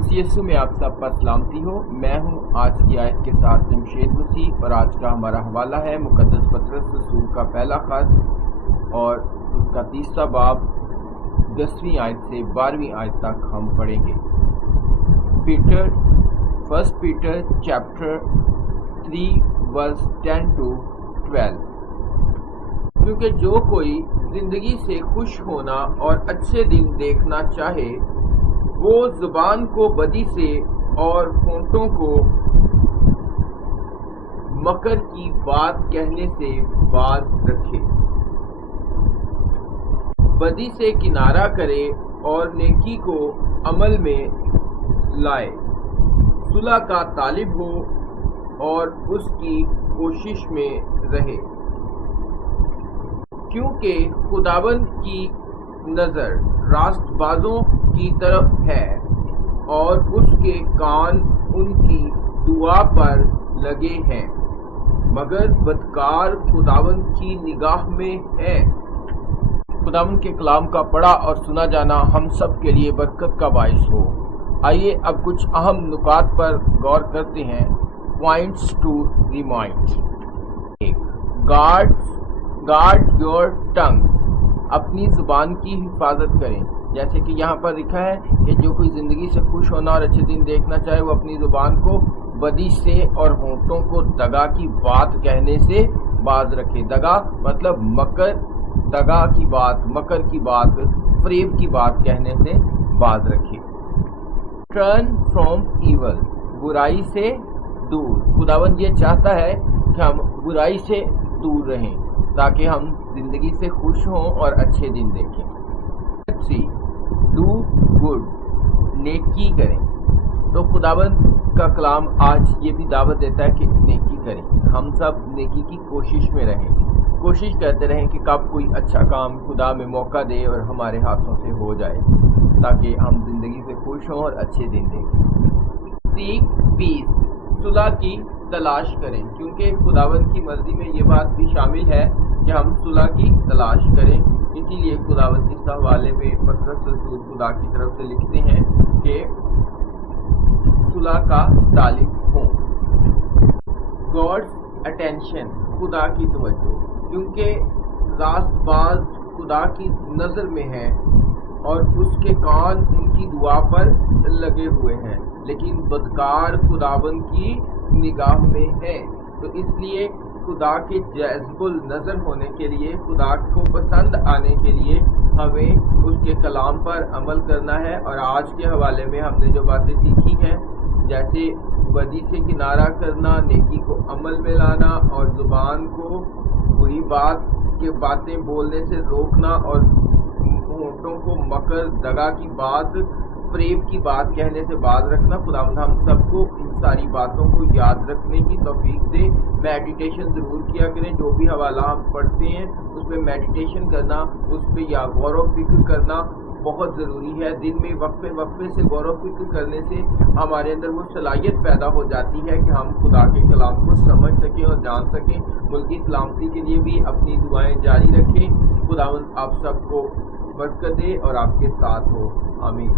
मसीह यीशु में आप सब पर सलामती हो। मैं हूं आज की आयत के साथ जमशेद मसीह और आज का हमारा हवाला है मुकद्दस पतरस रसूल का पहला खत और उसका 3 बाब 10वीं आयत से 12वीं आयत तक हम पढ़ेंगे। First Peter chapter 3 verse 10 to 12। क्योंकि जो कोई जिंदगी से खुश होना और अच्छे दिन देखना चाहे वो जुबान को बदी से और होंठों को मकर की बात कहने से बाज रखे, बदी से किनारा करे और नेकी को अमल में लाए, सुलह का तालिब हो और उसकी कोशिश में रहे। क्योंकि खुदावंद की नजर रास्तबाजों की तरफ है और उसके कान उनकी दुआ पर लगे हैं, मगर बदकार खुदावंद की निगाह में है। खुदावंद के कलाम का पढ़ा और सुना जाना हम सब के लिए बरकत का बाइस हो। आइए अब कुछ अहम नुकात पर गौर करते हैं। Points to remind. Guard your tongue, अपनी जुबान की हिफाजत करें। जैसे कि यहाँ पर लिखा है कि जो कोई जिंदगी से खुश होना और अच्छे दिन देखना चाहे वो अपनी जुबान को बदी से और होंठों को दगा की बात कहने से बाज रखे। दगा मतलब मकर, दगा की बात, मकर की बात, फरेब की बात कहने से बाज रखे। टर्न फ्रॉम ईवल, बुराई से दूर। खुदावंद ये चाहता है कि हम बुराई से दूर रहें ताकि हम जिंदगी से खुश हों और अच्छे दिन देखें। डू गुड, नेकी करें। तो खुदावंद का कलाम आज ये भी दावत देता है कि नेकी करें। हम सब नेकी की कोशिश में रहें, कोशिश करते रहें कि कब कोई अच्छा काम खुदा में मौका दे और हमारे हाथों से हो जाए ताकि हम जिंदगी से खुश हों और अच्छे दिन देखें। सीक पीस, सुलह की तलाश करें, क्योंकि खुदावंद की मर्जी में ये बात भी शामिल है कि हम सुलह की तलाश करें। इसीलिए खुदावंद इस हवाले में पतरस रसूल खुदा की तरफ से लिखते हैं कि सुलह का तालिब हो। गॉड्स अटेंशन, खुदा की तवज्जो, क्योंकि रास्तबाज खुदा की नजर में है और उसके कान उनकी दुआ पर लगे हुए हैं, लेकिन बदकार खुदावंद की निगाह में है। तो इसलिए खुदा के जज़बुल नजर होने के लिए, खुदा को पसंद आने के लिए हमें उसके कलाम पर अमल करना है। और आज के हवाले में हमने जो बातें सीखी हैं, जैसे बदी से किनारा करना, नेकी को अमल में लाना और जुबान को बुरी बातें बोलने से रोकना और होंठों को मकर, दगा की बात, फरेब की बात कहने से बाज रखना। खुदावंद हम सबको इन सारी बातों को याद रखने की तौफीक दे। मेडिटेशन ज़रूर किया करें। जो भी हवाला हम पढ़ते हैं उस पर मेडिटेशन करना, उस पर या गौर व फिक्र करना बहुत ज़रूरी है। दिन में वक्फे से गौर व फिक्र करने से हमारे अंदर वो सलाहियत पैदा हो जाती है कि हम खुदा के कलाम को समझ सकें और जान सकें। मुल्क की सलामती के लिए भी अपनी दुआएं जारी रखें। खुदावंद आप सबको बरकत दे और आपके साथ हो। आमीन।